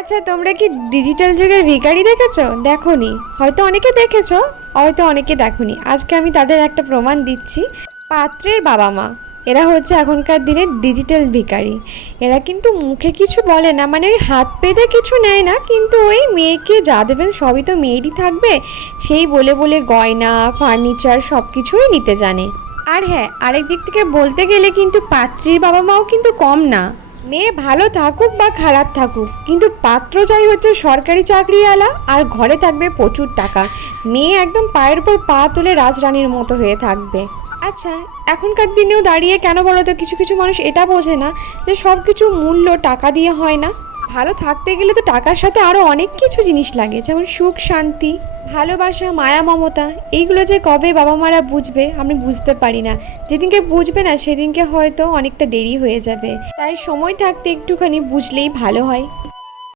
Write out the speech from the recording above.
আচ্ছা, তোমরা কি ডিজিটাল যুগের ভিখারি দেখেছো? দেখোনি? হয়তো অনেকে দেখেছো, হয়তো অনেকে দেখোনি। আজকে আমি তাদের একটা প্রমাণ দিচ্ছি। পাত্রের বাবা মা, এরা হচ্ছে এখনকার দিনের ডিজিটাল ভিখারি। এরা কিন্তু মুখে কিছু বলে না, মানে ওই হাত পেতে কিছু নেয় না, কিন্তু ওই মেয়েকে যা দেবেন সবই তো মেয়েরই থাকবে, সেই বলে বলে গয়না, ফার্নিচার সব কিছুই নিতে জানে। আর হ্যাঁ, আরেক দিক থেকে বলতে গেলে কিন্তু পাত্রীর বাবা মাও কিন্তু কম না। মেয়ে ভালো থাকুক বা খারাপ থাকুক, কিন্তু পাত্র চাই হচ্ছে সরকারি চাকরিওয়ালা, আর ঘরে থাকবে প্রচুর টাকা। মেয়ে একদম পায়ের উপর পা তুলে রাজরানীর মতো হয়ে থাকবে। আচ্ছা, এখনকার দিনেও দাঁড়িয়ে কেন বলো তো কিছু কিছু মানুষ এটা বোঝে না যে সব কিছু মূল্য টাকা দিয়ে হয় না। ভালো থাকতে গেলে তো টাকার সাথে আরও অনেক কিছু জিনিস লাগে, যেমন সুখ, শান্তি, ভালোবাসা, মায়া, মমতা। এইগুলো যে কবে বাবা মারা বুঝবে আমি বুঝতে পারি না। যেদিনকে বুঝবে না সেদিনকে হয়তো অনেকটা দেরি হয়ে যাবে। তাই সময় থাকতে একটুখানি বুঝলেই ভালো হয়।